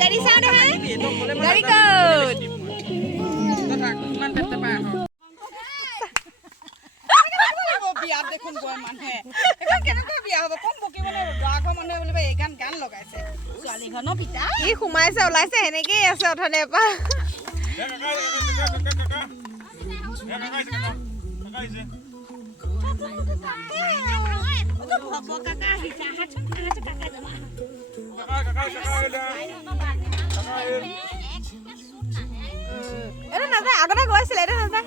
গাড়ী চাওঁ নহয় গাড়ী ক'ত বিয়াত দেখোন গৈ মানুহে এখন কেনেকৈ বিয়া হ'ব কম বকিবলৈ গাঁৱৰ মানুহে বুলিব এই গান লগাইছে ছোৱালীখনৰ পিতা কি সোমাইছে ওলাইছে সেনেকেই আছে অথনিৰ পৰা এটা নাযায় আগতে গৈছিলে এটা নাযায়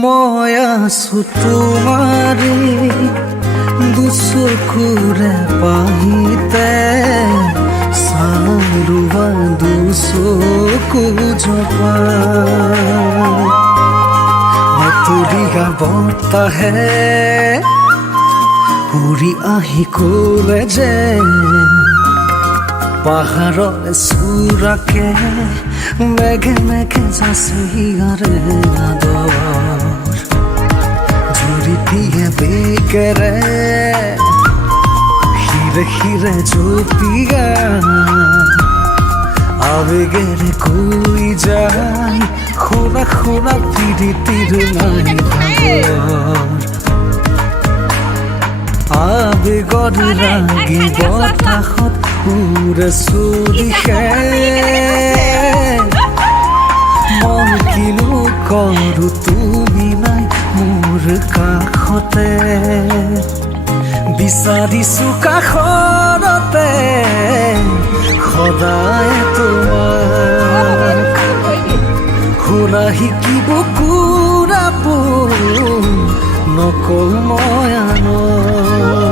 মই আছো তোমাৰে দুচকুৰে পাহিতে চাৰুৱা দুচকু জপা আঁতৰিয়া বতাহে উৰি আহি ক'লে যে পাহাৰৰ চূড়াকে মেঘে মেঘে যাচে ইয়াৰে আদৰ ঝুৰি দিয়ে বেগেৰে হিৰে হিৰে জপিয়া আবেগেৰে কৈ যায় শুনা শুনা প্ৰীতিৰ নাই ভাগৰ আবেগৰ ৰাগি বতাহত উৰে চুৰিখে মই কিনো কৰোঁ তুমি নাই মোৰ কাষতে বিচাৰিছোঁ কাষতে সদায় তোমাক শুনা শিকিব কুৰাপোৰ নকওঁ মই আনক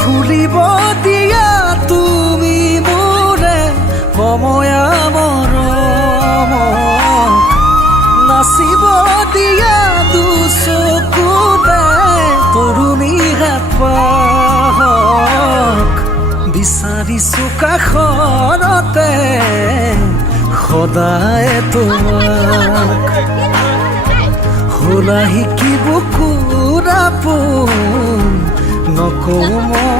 ফুলিব দিয়া তুমি মোৰে সময়া মৰমক নাচিব দিয়া দুচকুতে তৰুণী হেঁপাহক বিচাৰিছোঁ কাষৰতে সদায় তোমাক শুনা শিকিব কুৰাপোৰ নকওঁ মই